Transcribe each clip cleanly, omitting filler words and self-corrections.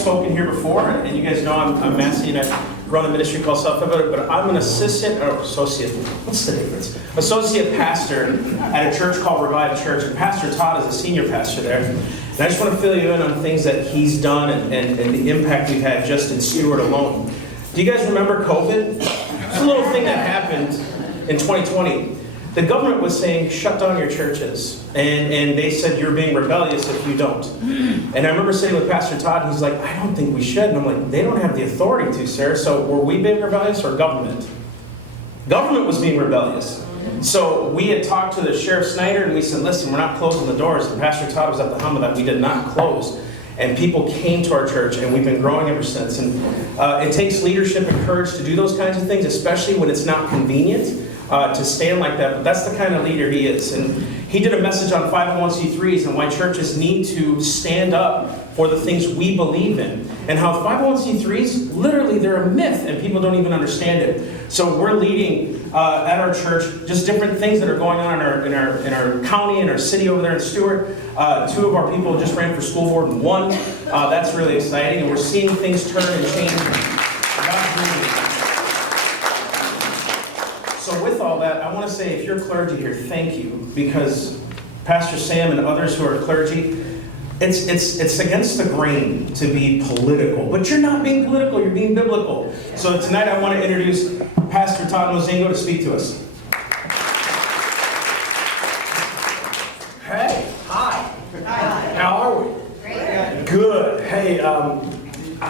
spoken here before, and you guys know I'm Massey, and I run a ministry called Self-Evident, but I'm an associate, what's the difference? Associate pastor at a church called Revive Church, and Pastor Todd is a senior pastor there. And I just want to fill you in on things that he's done and the impact we've had just in Stewart alone. Do you guys remember COVID? It's a little thing that happened in 2020. The government was saying, shut down your churches. And they said, you're being rebellious if you don't. And I remember sitting with Pastor Todd, and he's like, I don't think we should. And I'm like, they don't have the authority to, sir. So were we being rebellious or government? Government was being rebellious. So we had talked to the Sheriff Snyder, and we said, listen, we're not closing the doors. And Pastor Todd was at the helm of that. We did not close. And people came to our church, and we've been growing ever since. And it takes leadership and courage to do those kinds of things, especially when it's not convenient. To stand like that, but that's the kind of leader he is. And he did a message on 501c3s and why churches need to stand up for the things we believe in. And how 501c3s, literally, they're a myth and people don't even understand it. So we're leading at our church just different things that are going on in our county, in our city over there in Stewart. 2 of our people just ran for school board and 1. That's really exciting. And we're seeing things turn and change. So with all that, I want to say, if you're clergy here, thank you, because Pastor Sam and others who are clergy, it's against the grain to be political, but you're not being political, you're being biblical. So tonight I want to introduce Pastor Todd Mozingo to speak to us. Hey, hi. Hi. How are we? Great. Good. Hey,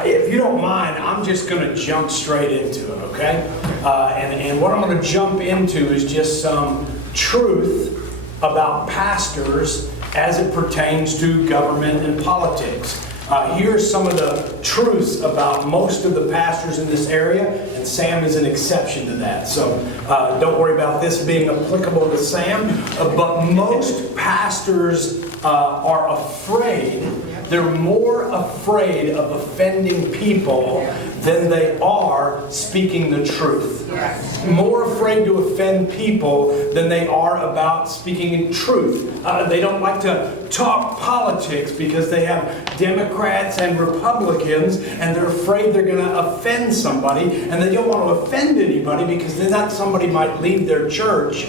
if you don't mind, I'm just going to jump straight into it, okay? And what I'm going to jump into is just some truth about pastors as it pertains to government and politics. Here's some of the truths about most of the pastors in this area, and Sam is an exception to that. So don't worry about this being applicable to Sam, but most pastors are afraid. They're more afraid of offending people than they are speaking the truth. Yes. More afraid to offend people than they are about speaking truth. They don't like to talk politics because they have Democrats and Republicans, and they're afraid they're going to offend somebody, and they don't want to offend anybody because then that somebody might leave their church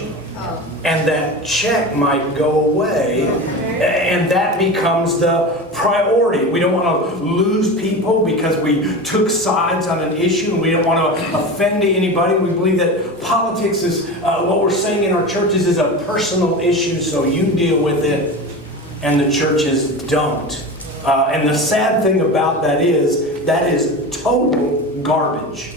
and that check might go away, and that becomes the priority. We don't want to lose people because we took sides on an issue, and we don't want to offend anybody. We believe that politics is, what we're saying in our churches is a personal issue, so you deal with it, and the churches don't. And the sad thing about that is total garbage.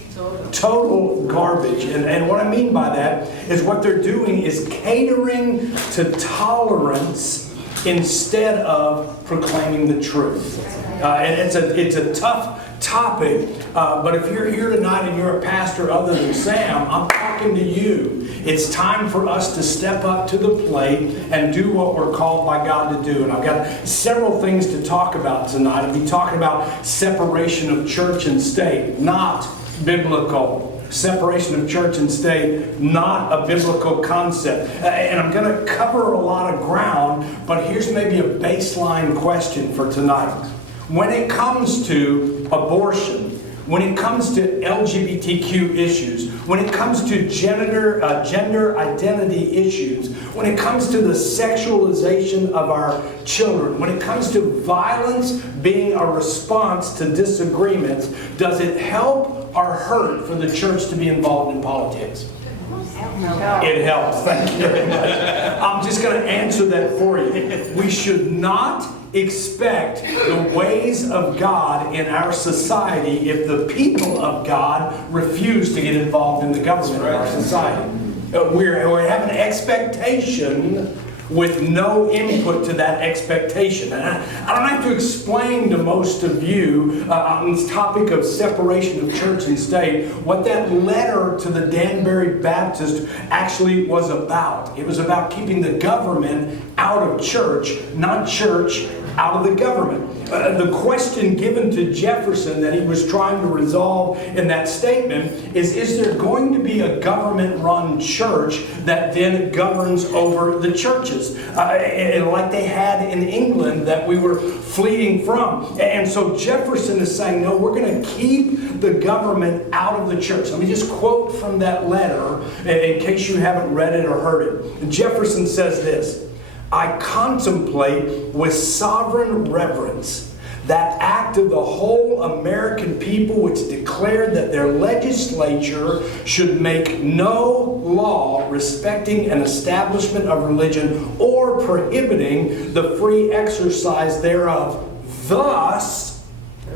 Total garbage. And what I mean by that is what they're doing is catering to tolerance instead of proclaiming the truth. And it's a tough topic, but if you're here tonight and you're a pastor other than Sam, I'm talking to you. It's time for us to step up to the plate and do what we're called by God to do. And I've got several things to talk about tonight. I'll be talking about separation of church and state, not biblical. Separation of church and state, not a biblical concept. And I'm going to cover a lot of ground, but here's maybe a baseline question for tonight. When it comes to abortion, when it comes to LGBTQ issues, when it comes to gender identity issues, when it comes to the sexualization of our children, when it comes to violence being a response to disagreements, does it help or hurt for the church to be involved in politics? It helps. Thank you very much. I'm just going to answer that for you. We should not expect the ways of God in our society if the people of God refuse to get involved in the government of our society. We have an expectation with no input to that expectation. And I don't have to explain to most of you on this topic of separation of church and state what that letter to the Danbury Baptist actually was about. It was about keeping the government out of church, not church out of the government. The question given to Jefferson that he was trying to resolve in that statement is there going to be a government-run church that then governs over the churches? And like they had in England that we were fleeing from. And so Jefferson is saying, no, we're going to keep the government out of the church. Let me just quote from that letter in case you haven't read it or heard it. Jefferson says this: I contemplate with sovereign reverence that act of the whole American people which declared that their legislature should make no law respecting an establishment of religion or prohibiting the free exercise thereof, thus,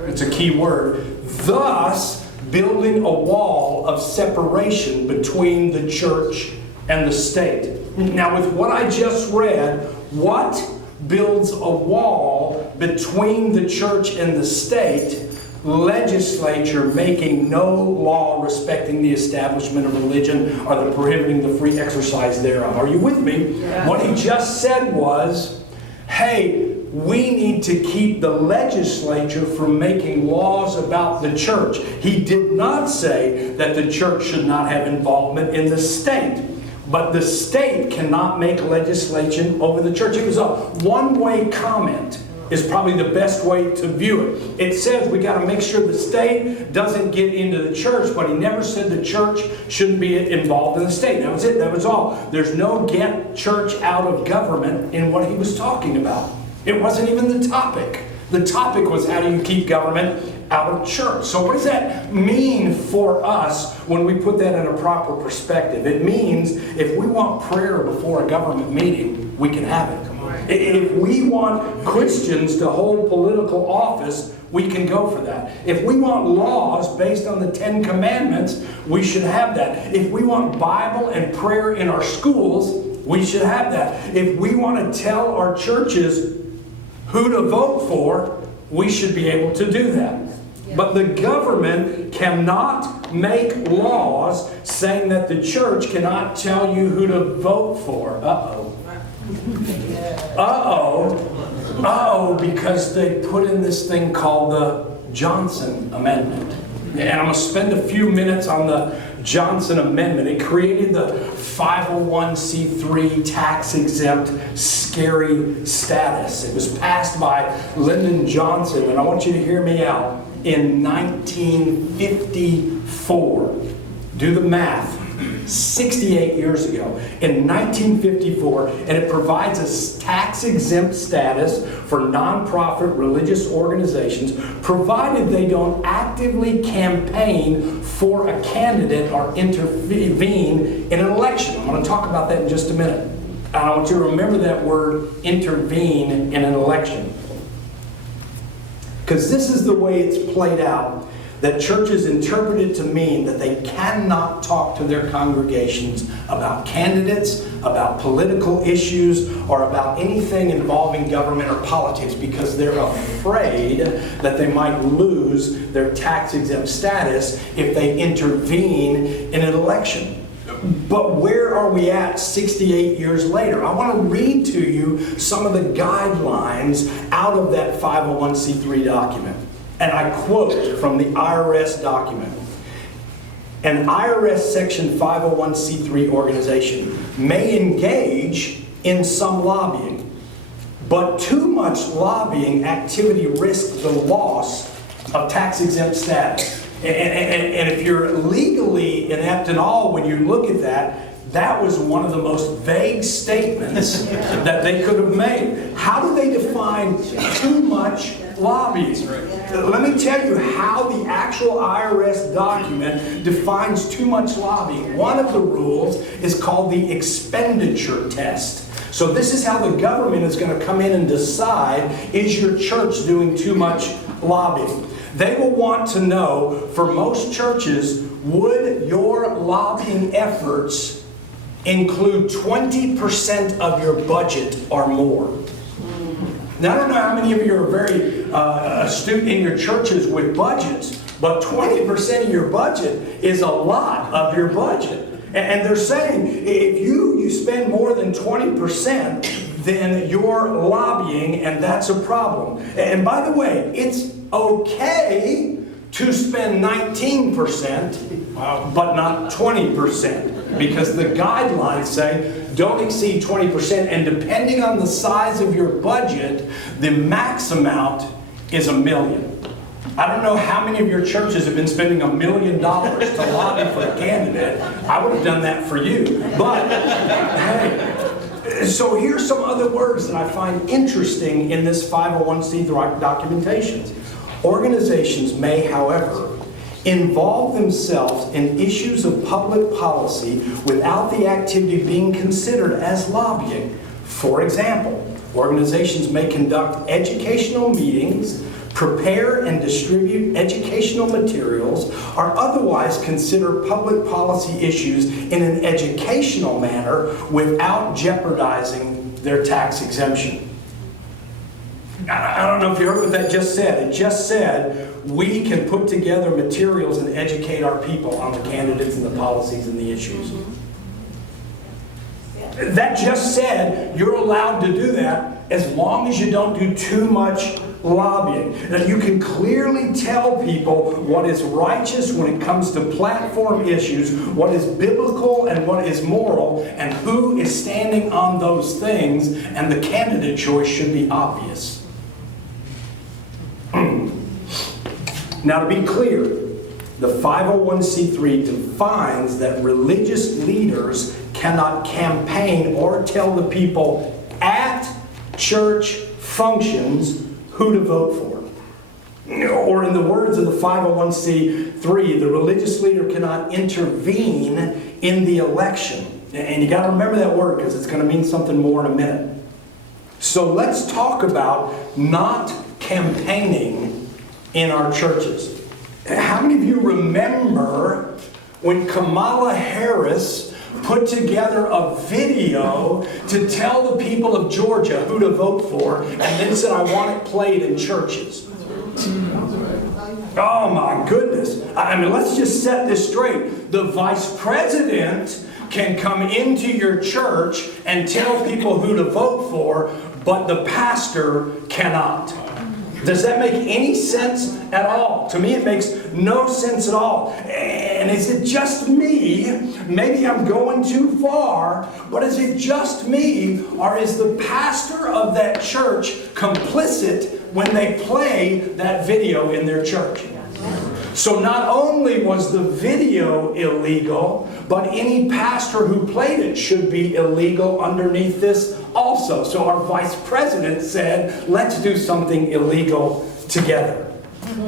it's a key word, thus building a wall of separation between the church and the state. Now, with what I just read, what builds a wall between the church and the state? Legislature making no law respecting the establishment of religion or the prohibiting the free exercise thereof. Are you with me? Yeah. What he just said was, hey, we need to keep the legislature from making laws about the church. He did not say that the church should not have involvement in the state. But the state cannot make legislation over the church. It was a one-way comment, is probably the best way to view it. It says we got to make sure the state doesn't get into the church, but he never said the church shouldn't be involved in the state. That was it. That was all. There's no get church out of government in what he was talking about. It wasn't even the topic. The topic was, how do you keep government out of church? So what does that mean for us when we put that in a proper perspective? It means if we want prayer before a government meeting, we can have it. If we want Christians to hold political office, we can go for that. If we want laws based on the 10 Commandments, we should have that. If we want Bible and prayer in our schools, we should have that. If we want to tell our churches who to vote for, we should be able to do that. But the government cannot make laws saying that the church cannot tell you who to vote for. Uh-oh. Uh-oh. Uh-oh, because they put in this thing called the Johnson Amendment. And I'm going to spend a few minutes on the Johnson Amendment. It created the 501c3 tax-exempt scary status. It was passed by Lyndon Johnson, and I want you to hear me out, in 1954. Do the math. 68 years ago, in 1954, and it provides a tax-exempt status for nonprofit religious organizations, provided they don't actively campaign for a candidate or intervene in an election. I'm going to talk about that in just a minute. I want you to remember that word, intervene in an election. Because this is the way it's played out, that churches interpret it to mean that they cannot talk to their congregations about candidates, about political issues, or about anything involving government or politics because they're afraid that they might lose their tax-exempt status if they intervene in an election. But where are we at 68 years later? I want to read to you some of the guidelines out of that 501c3 document. And I quote from the IRS document. An IRS Section 501c3 organization may engage in some lobbying, but too much lobbying activity risks the loss of tax-exempt status. And if you're legally inept and all, when you look at that, that was one of the most vague statements that they could have made. How do they define too much lobbying? Let me tell you how the actual IRS document defines too much lobbying. One of the rules is called the expenditure test. So this is how the government is going to come in and decide, is your church doing too much lobbying? They will want to know, for most churches, would your lobbying efforts include 20% of your budget or more? Now, I don't know how many of you are very astute in your churches with budgets, but 20% of your budget is a lot of your budget. And they're saying if you spend more than 20%, then you're lobbying, and that's a problem. And by the way, it's okay to spend 19%, but not 20%, because the guidelines say don't exceed 20%, and depending on the size of your budget, the max amount is $1 million. I don't know how many of your churches have been spending $1 million to lobby for a candidate. I would have done that for you. But, hey, so here's some other words that I find interesting in this 501c3 documentation. Organizations may, however, involve themselves in issues of public policy without the activity being considered as lobbying. For example, organizations may conduct educational meetings, prepare and distribute educational materials, or otherwise consider public policy issues in an educational manner without jeopardizing their tax exemption. I don't know if you heard what that just said. It just said we can put together materials and educate our people on the candidates and the policies and the issues. That just said you're allowed to do that as long as you don't do too much lobbying. Now, you can clearly tell people what is righteous when it comes to platform issues, what is biblical and what is moral, and who is standing on those things, and the candidate choice should be obvious. Now, to be clear, the 501c3 defines that religious leaders cannot campaign or tell the people at church functions who to vote for. Or in the words of the 501c3, the religious leader cannot intervene in the election. And you got to remember that word because it's going to mean something more in a minute. So let's talk about not campaigning in our churches. How many of you remember when Kamala Harris put together a video to tell the people of Georgia who to vote for, and then said, I want it played in churches? Oh my goodness. I mean, let's just set this straight. The vice president can come into your church and tell people who to vote for, but the pastor cannot. Does that make any sense at all? To me, it makes no sense at all. And is it just me? Maybe I'm going too far, but is it just me, or is the pastor of that church complicit when they play that video in their church? So not only was the video illegal, but any pastor who played it should be illegal underneath this also. So our vice president said, let's do something illegal together.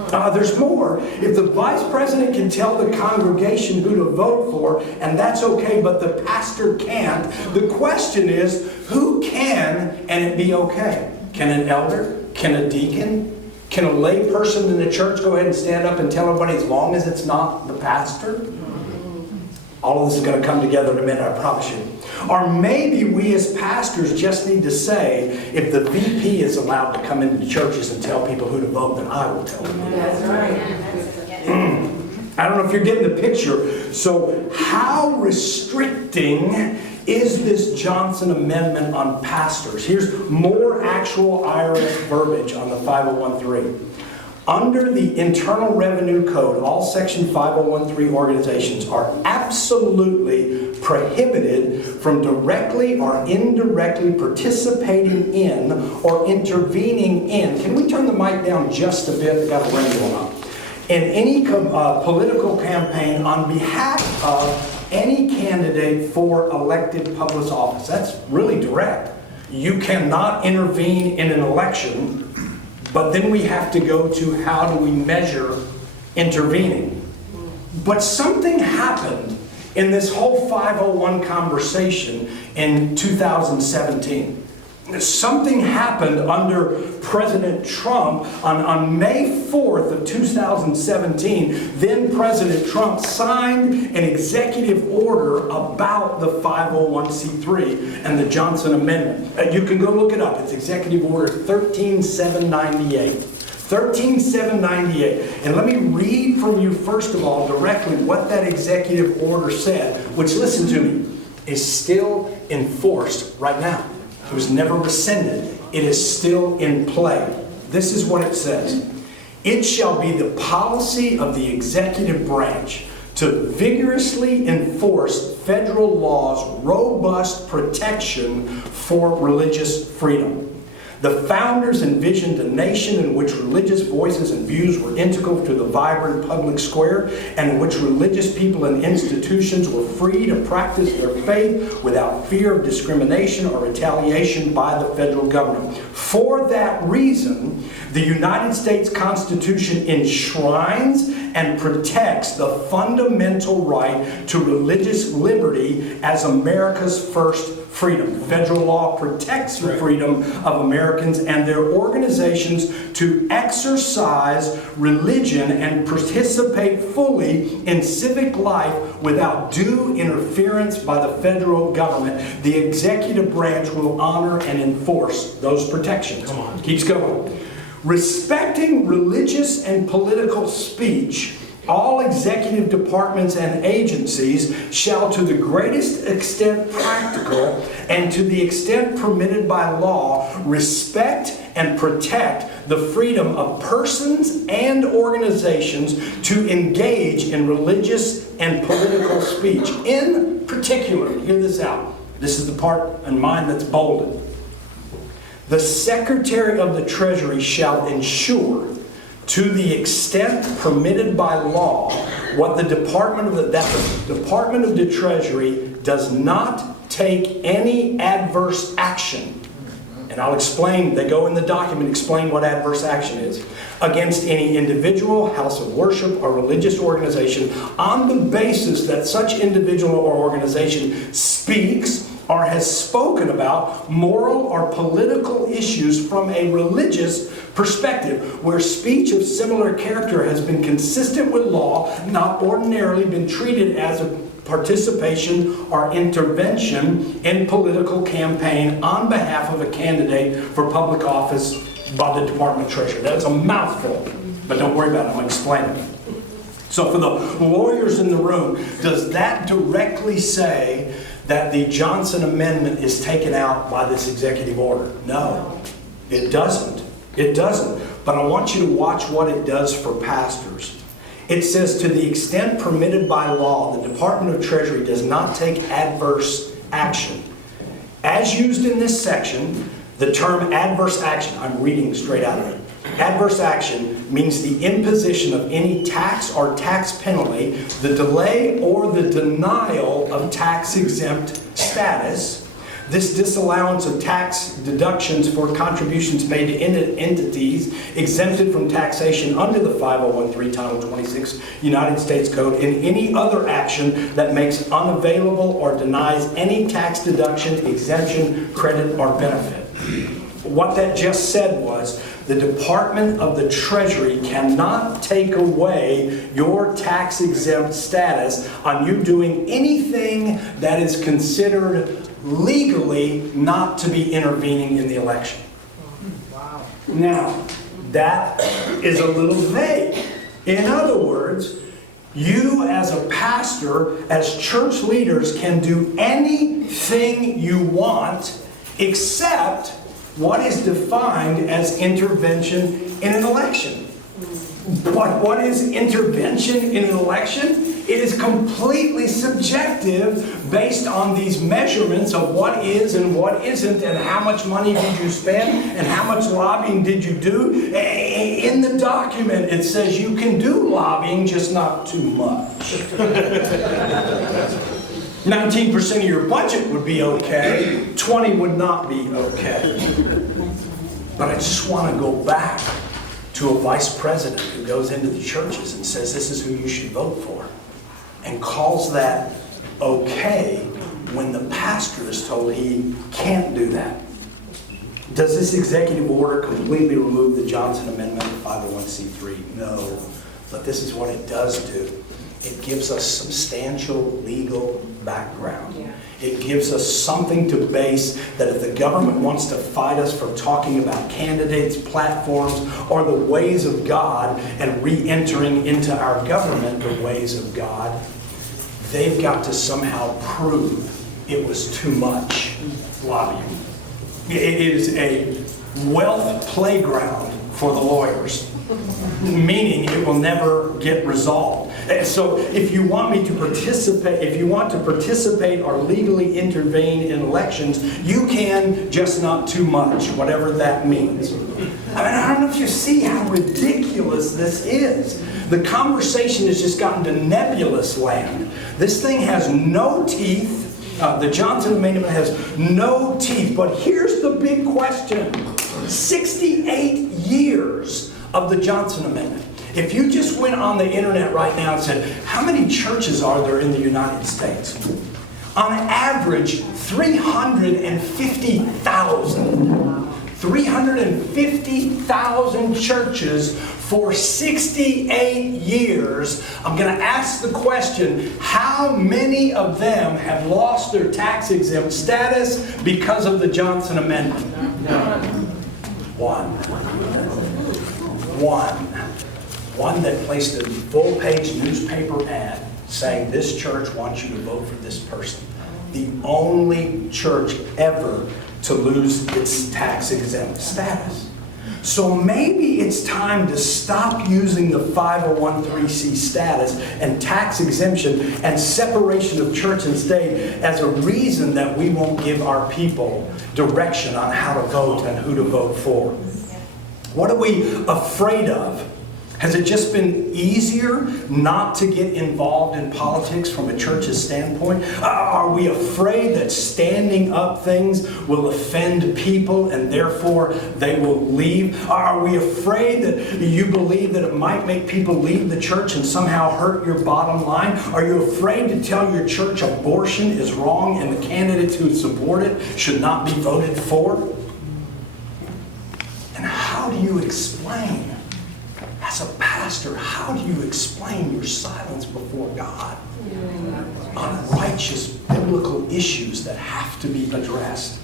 There's more. If the vice president can tell the congregation who to vote for, and that's okay, but the pastor can't, the question is, who can and it be okay? Can an elder? Can a deacon? Can a lay person in the church go ahead and stand up and tell everybody as long as it's not the pastor? All of this is going to come together in a minute, I promise you. Or maybe we as pastors just need to say, if the VP is allowed to come into churches and tell people who to vote, then I will tell them. That's right. I don't know if you're getting the picture. So how restricting is this Johnson Amendment on pastors? Here's more actual IRS verbiage on the 501(c)(3). Under the Internal Revenue Code, all Section 501(c)(3) organizations are absolutely prohibited from directly or indirectly participating in or intervening in. Can we turn the mic down just a bit? We've got a ring going on. In any political campaign on behalf of any candidate for elected public office. That's really direct. You cannot intervene in an election, but then we have to go to how do we measure intervening. But something happened in this whole 501 conversation in 2017. Something happened under President Trump on May 4th of 2017. Then President Trump signed an executive order about the 501c3 and the Johnson Amendment. You can go look it up. It's Executive Order 13798. 13798. And let me read from you, first of all, directly what that executive order said, which, listen to me, is still enforced right now. It was never rescinded. It is still in play. This is what it says. It shall be the policy of the executive branch to vigorously enforce federal law's robust protection for religious freedom. The founders envisioned a nation in which religious voices and views were integral to the vibrant public square, and in which religious people and institutions were free to practice their faith without fear of discrimination or retaliation by the federal government. For that reason, the United States Constitution enshrines and protects the fundamental right to religious liberty as America's first freedom. Federal law protects the freedom of Americans and their organizations to exercise religion and participate fully in civic life without due interference by the federal government. The executive branch will honor and enforce those protections. Come on. Keeps going. Respecting religious and political speech, all executive departments and agencies shall, to the greatest extent practical and to the extent permitted by law, respect and protect the freedom of persons and organizations to engage in religious and political speech. In particular, hear this out. This is the part in mine that's bolded. The Secretary of the Treasury shall ensure, to the extent permitted by law, what the Department of the Treasury does not take any adverse action. And I'll explain, they go in the document, explain what adverse action is, against any individual, house of worship, or religious organization on the basis that such individual or organization speaks or has spoken about moral or political issues from a religious perspective, where speech of similar character has been consistent with law, not ordinarily been treated as a participation or intervention in political campaign on behalf of a candidate for public office by the Department of Treasury. That's a mouthful, but don't worry about it, I'm going to explain it. So for the lawyers in the room, does that directly say that the Johnson Amendment is taken out by this executive order? No, it doesn't. It doesn't. But I want you to watch what it does for pastors. It says, to the extent permitted by law, the Department of Treasury does not take adverse action. As used in this section, the term adverse action, I'm reading straight out of it. Adverse action means the imposition of any tax or tax penalty, the delay or the denial of tax-exempt status, this disallowance of tax deductions for contributions made to entities exempted from taxation under the 5013 Title 26 United States Code, and any other action that makes unavailable or denies any tax deduction, exemption, credit, or benefit. What that just said was, the Department of the Treasury cannot take away your tax-exempt status on you doing anything that is considered legally not to be intervening in the election. Wow. Now, that is a little vague. In other words, you as a pastor, as church leaders, can do anything you want except what is defined as intervention in an election. What is intervention in an election? It is completely subjective based on these measurements of what is and what isn't, and how much money did you spend and how much lobbying did you do. In the document it says you can do lobbying, just not too much. 19% of your budget would be okay, 20 would not be okay. But I just want to go back to a vice president who goes into the churches and says this is who you should vote for, and calls that okay when the pastor is told he can't do that. Does this executive order completely remove the Johnson Amendment of 501c3? No. But this is what it does do. It gives us substantial legal background. Yeah. It gives us something to base that if the government wants to fight us for talking about candidates, platforms, or the ways of God and re-entering into our government the ways of God, they've got to somehow prove it was too much lobbying. It is a wealth playground for the lawyers, meaning it will never get resolved. So if you want me to participate, if you want to participate or legally intervene in elections, you can, just not too much, whatever that means. I mean, I don't know if you see how ridiculous this is. The conversation has just gotten to nebulous land. This thing has no teeth. The Johnson Amendment has no teeth. But here's the big question. 68 years of the Johnson Amendment. If you just went on the internet right now and said, how many churches are there in the United States? On average, 350,000. 350,000 churches for 68 years. I'm going to ask the question, how many of them have lost their tax-exempt status because of the Johnson Amendment? One. One that placed a full-page newspaper ad saying this church wants you to vote for this person. The only church ever to lose its tax-exempt status. So maybe it's time to stop using the 501(c) status and tax exemption and separation of church and state as a reason that we won't give our people direction on how to vote and who to vote for. What are we afraid of? Has it just been easier not to get involved in politics from a church's standpoint? Are we afraid that standing up things will offend people and therefore they will leave? Are we afraid that you believe that it might make people leave the church and somehow hurt your bottom line? Are you afraid to tell your church abortion is wrong and the candidates who support it should not be voted for? And how do you explain? As a pastor, how do you explain your silence before God on righteous biblical issues that have to be addressed?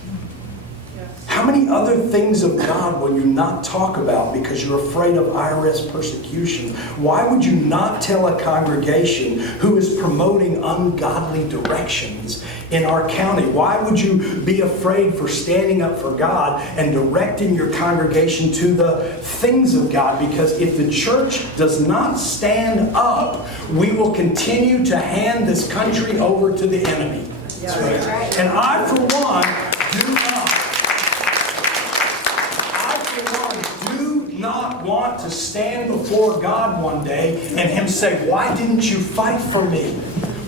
How many other things of God will you not talk about because you're afraid of IRS persecution? Why would you not tell a congregation who is promoting ungodly directions in our county? Why would you be afraid for standing up for God and directing your congregation to the things of God? Because if the church does not stand up, we will continue to hand this country over to the enemy. And I, for one, do not want to stand before God one day and Him say, why didn't you fight for me?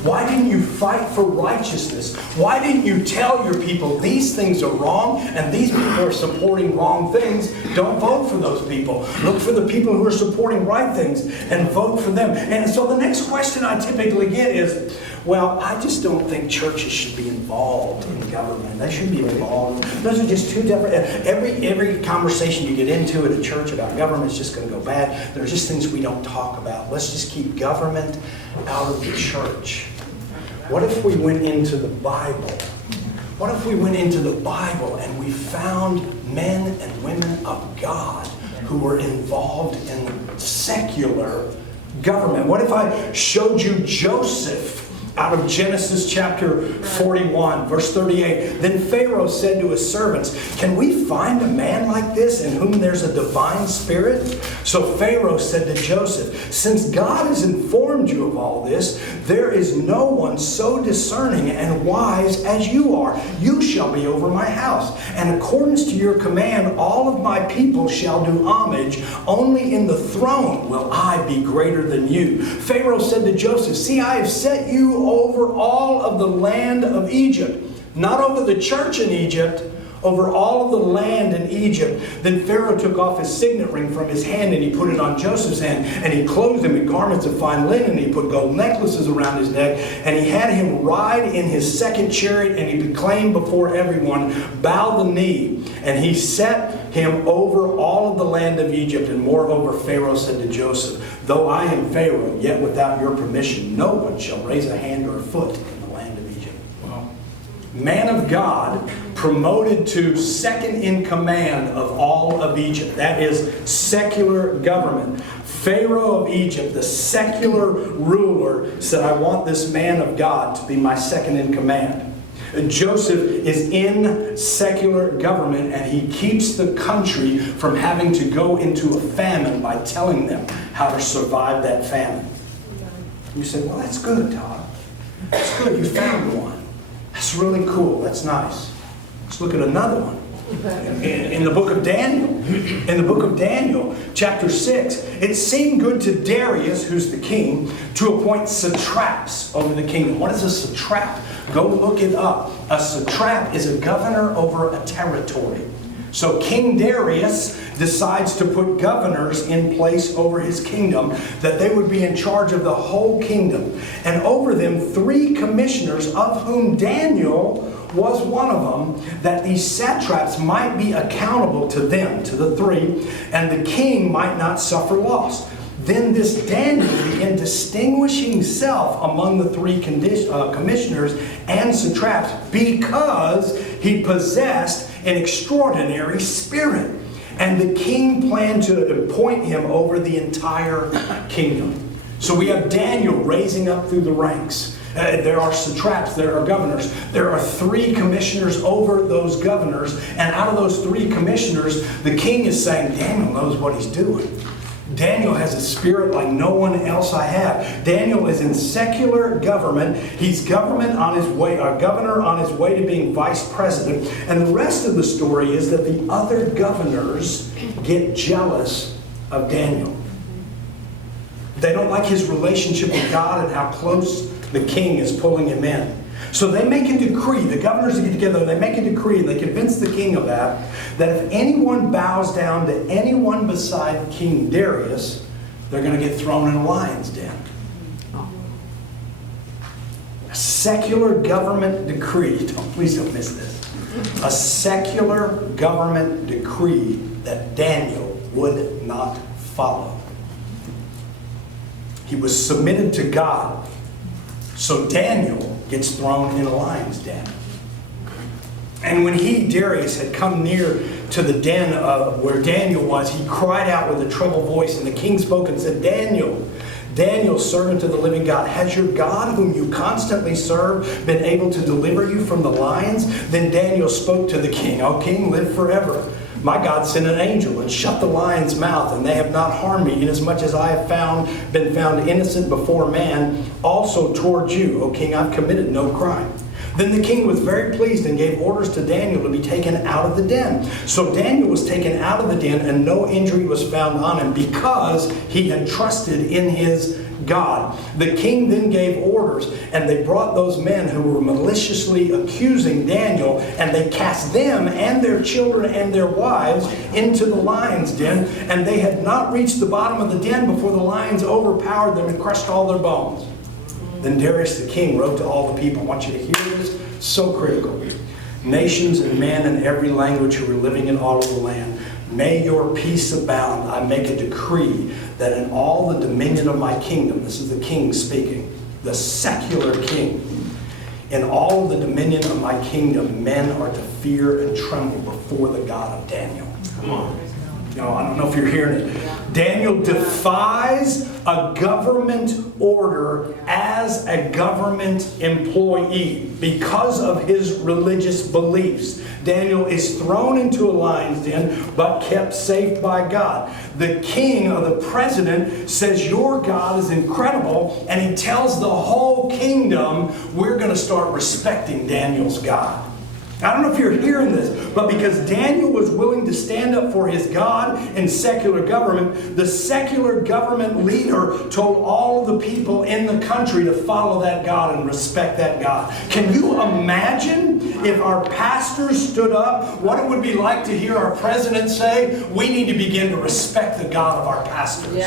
Why didn't you fight for righteousness? Why didn't you tell your people these things are wrong and these people are supporting wrong things? Don't vote for those people. Look for the people who are supporting right things and vote for them. And so the next question I typically get is, well, I just don't think churches should be involved in government. They shouldn't be involved. Those are just two different. Every conversation you get into at a church about government is just going to go bad. There's just things we don't talk about. Let's just keep government out of the church. What if we went into the Bible? What if we went into the Bible and we found men and women of God who were involved in secular government? What if I showed you Joseph out of Genesis chapter 41, verse 38? Then Pharaoh said to his servants, can we find a man like this in whom there's a divine spirit? So Pharaoh said to Joseph, since God has informed you of all this, there is no one so discerning and wise as you are. You shall be over my house. And in accordance to your command, all of my people shall do homage. Only in the throne will I be greater than you. Pharaoh said to Joseph, see, I have set you over all of the land of Egypt. Not over the church in Egypt, over all of the land in Egypt. Then Pharaoh took off his signet ring from his hand and he put it on Joseph's hand, and he clothed him in garments of fine linen, and he put gold necklaces around his neck, and he had him ride in his second chariot, and he proclaimed before everyone, bow the knee. And he set him over all of the land of Egypt. And moreover, Pharaoh said to Joseph, though I am Pharaoh, yet without your permission no one shall raise a hand or a foot in the land of Egypt. Wow. Man of God, promoted to second in command of all of Egypt. That is secular government. Pharaoh of Egypt, the secular ruler, said, I want this man of God to be my second in command. Joseph is in secular government, and he keeps the country from having to go into a famine by telling them how to survive that famine. You say, well, that's good, Todd. That's good. You found one. That's really cool. That's nice. Let's look at another one. In the book of Daniel, chapter 6, it seemed good to Darius, who's the king, to appoint satraps over the kingdom. What is a satrap? Go look it up. A satrap is a governor over a territory. So King Darius decides to put governors in place over his kingdom, that they would be in charge of the whole kingdom. And over them 3 commissioners, of whom Daniel was one of them, that these satraps might be accountable to them, to the 3, and the king might not suffer loss. Then this Daniel began distinguishing himself among the 3 commissioners and satraps because he possessed an extraordinary spirit. And the king planned to appoint him over the entire kingdom. So we have Daniel raising up through the ranks. There are satraps, there are governors. There are 3 commissioners over those governors. And out of those 3 commissioners, the king is saying, Daniel knows what he's doing. Daniel has a spirit like no one else I have. Daniel is in secular government. He's governor on his way to being vice president. And the rest of the story is that the other governors get jealous of Daniel. They don't like his relationship with God and how close the king is pulling him in. So they make a decree, the governors get together, they make a decree, and they convince the king of that if anyone bows down to anyone beside King Darius, they're going to get thrown in a lion's den. A secular government decree, please don't miss this, a secular government decree that Daniel would not follow. He was submitted to God. So Daniel gets thrown in a lion's den. And when Darius, had come near to the den where Daniel was, he cried out with a treble voice, and the king spoke and said, Daniel, servant of the living God, has your God, whom you constantly serve, been able to deliver you from the lions? Then Daniel spoke to the king, O king, live forever. My God sent an angel and shut the lion's mouth, and they have not harmed me, inasmuch as I have been found innocent before man. Also toward you, O king, I've committed no crime. Then the king was very pleased and gave orders to Daniel to be taken out of the den. So Daniel was taken out of the den, and no injury was found on him, because he had trusted in his God. The king then gave orders, and they brought those men who were maliciously accusing Daniel, and they cast them and their children and their wives into the lion's den, and they had not reached the bottom of the den before the lions overpowered them and crushed all their bones. Then Darius the king wrote to all the people. I want you to hear this, so critical. Nations and men in every language who are living in all of the land, may your peace abound. I make a decree that in all the dominion of my kingdom, this is the king speaking, the secular king, in all the dominion of my kingdom, men are to fear and tremble before the God of Daniel. Come on. I don't know if you're hearing it. Daniel defies a government order as a government employee because of his religious beliefs. Daniel is thrown into a lion's den, but kept safe by God. The king or the president says, your God is incredible, and he tells the whole kingdom, we're going to start respecting Daniel's God. I don't know if you're hearing this, but because Daniel was willing to stand up for his God in secular government, the secular government leader told all the people in the country to follow that God and respect that God. Can you imagine if our pastors stood up, what it would be like to hear our president say, we need to begin to respect the God of our pastors?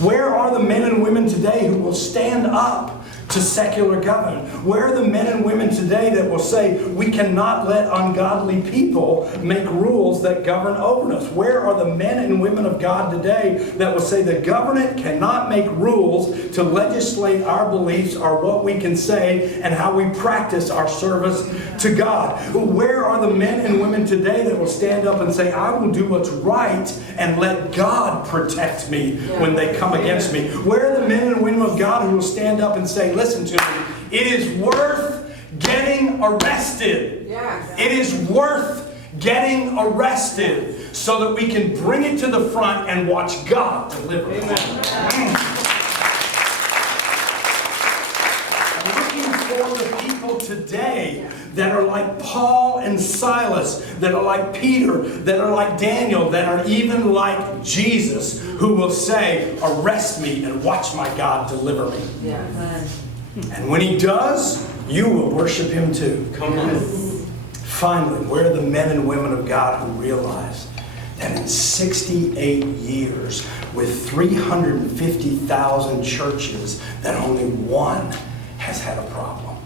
Where are the men and women today who will stand up to secular government? Where are the men and women today that will say, we cannot let ungodly people make rules that govern over us? Where are the men and women of God today that will say the government cannot make rules to legislate our beliefs or what we can say and how we practice our service to God? Where are the men and women today that will stand up and say, I will do what's right and let God protect me when they come against me? Where are the men and women of God who will stand up and say, listen to me, it is worth getting arrested. It is worth getting arrested so that we can bring it to the front and watch God deliver it. I'm looking for the people today that are like Paul and Silas, that are like Peter, that are like Daniel, that are even like Jesus, who will say, arrest me and watch my God deliver me. And when he does, you will worship him too. Come on. Finally, where are the men and women of God who realize that in 68 years, with 350,000 churches, that only one has had a problem?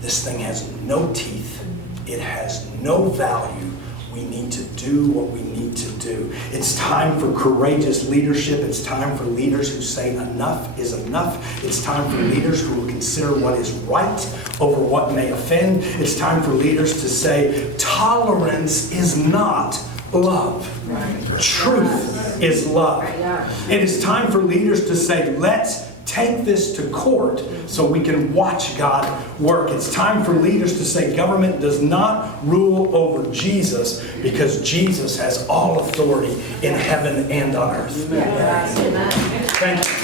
This thing has no teeth. It has no value. We need to do what we need to do. It's time for courageous leadership. It's time for leaders who say enough is enough. It's time for leaders who will consider what is right over what may offend. It's time for leaders to say tolerance is not love. Truth is love. It is time for leaders to say, let's take this to court so we can watch God work. It's time for leaders to say government does not rule over Jesus, because Jesus has all authority in heaven and on earth. Thank you.